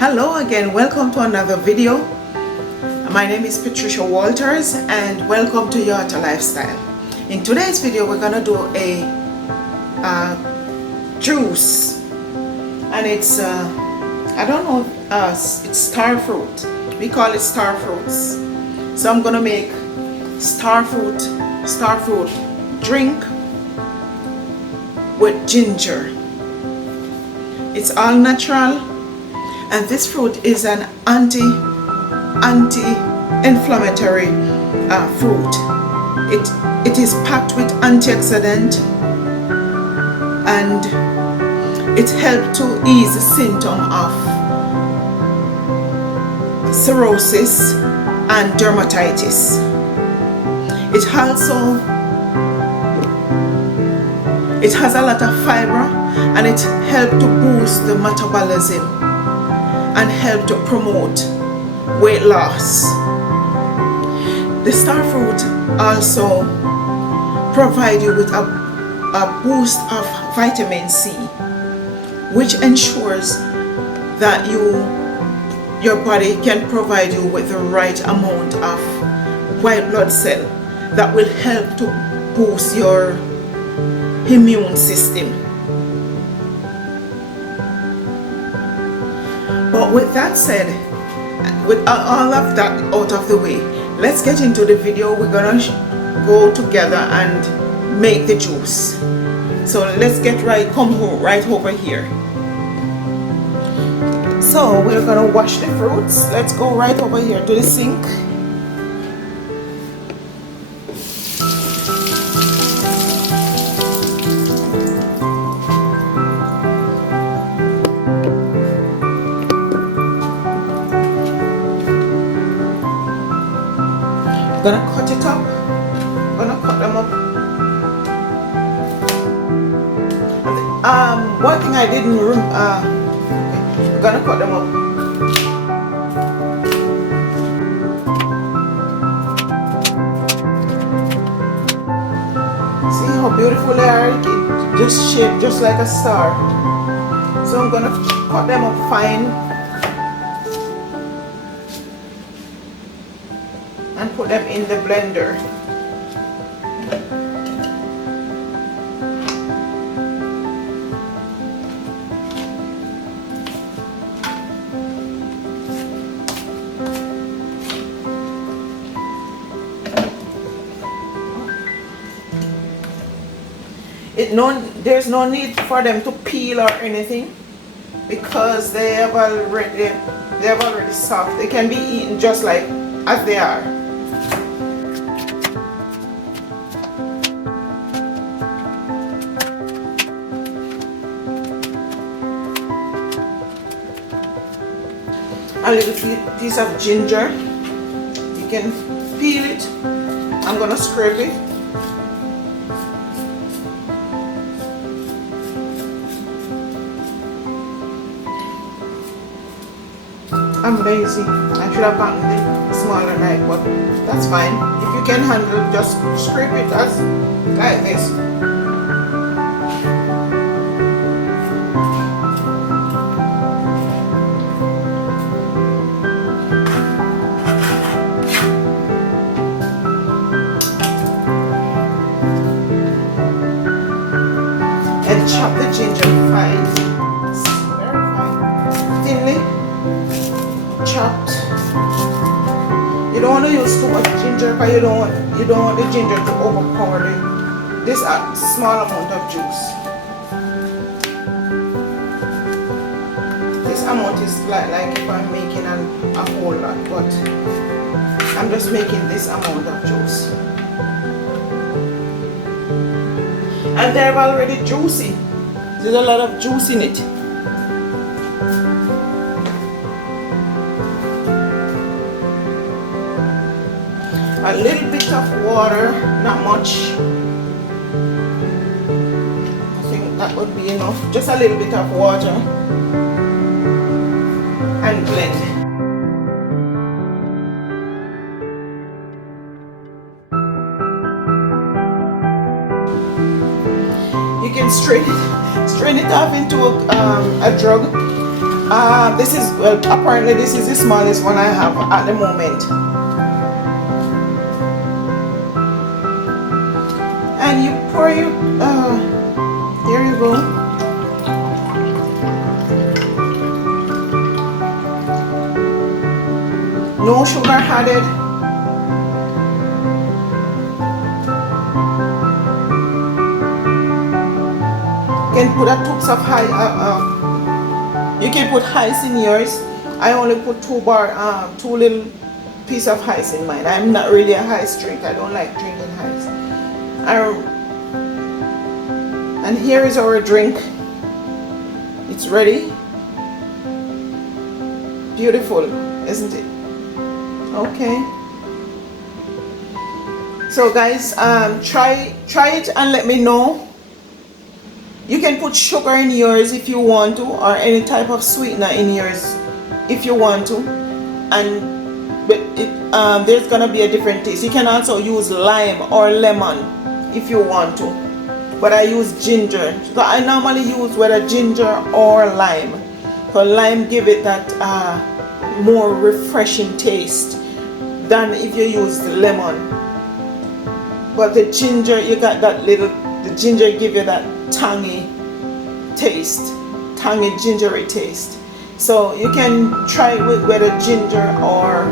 Hello again, welcome to another video. My name is Patricia Walters and welcome to Yah-tah Lifestyle. In today's video we're gonna do a juice, and it's I don't know, it's star fruit. We call it star fruits. So I'm gonna make star fruit drink with ginger. It's all natural. And this fruit is an anti-inflammatory fruit. It is packed with antioxidant, and it helps to ease the symptom of cirrhosis and dermatitis. It has a lot of fiber, and it helps to boost the metabolism and help to promote weight loss. The star fruit also provide you with a boost of vitamin C, which ensures that your body can provide you with the right amount of white blood cell that will help to boost your immune system. But with that said, with all of that out of the way, let's get into the video. We're gonna go together and make the juice. So let's come right over here. So we're gonna wash the fruits. Let's go right over here to the sink. Gonna cut it up. Gonna cut them up. One thing I didn't we're gonna cut them up. See how beautiful they are? It just shaped just like a star. So I'm gonna cut them up fine and put them in the blender. There's no need for them to peel or anything, because they have already soft. They can be eaten just like as they are. A little piece of ginger. You can peel it. I'm gonna scrape it. I'm lazy. I should have gotten the smaller knife, but that's fine. If you can handle it, just scrape it as like this. And chop the ginger fine, very fine, thinly chopped. You don't want to use too much ginger, because you don't want the ginger to overpower this small amount of juice. This amount is like if I'm making a whole lot, but I'm just making this amount of juice. And they're already juicy. There's a lot of juice in it. A little bit of water, not much. I think that would be enough. Just a little bit of water. And blend. You can strain it off into a jug This is, well, apparently this is the smallest one I have at the moment. And you pour your, here you go. No sugar added. You can put a toots of you can put ice in yours. I only put two little piece of ice in mine. I'm not really a ice drinker. I don't like drinking ice. And here is our drink. It's ready. Beautiful, isn't it? Okay. So guys, try it and let me know. You can put sugar in yours if you want to, or any type of sweetener in yours if you want to, and there's gonna be a different taste. You can also use lime or lemon if you want to, but I use ginger. So I normally use whether ginger or lime, because lime give it that more refreshing taste than if you use the lemon. But the ginger, you got that the ginger give you that tangy taste, tangy gingery taste. So you can try it with whether ginger or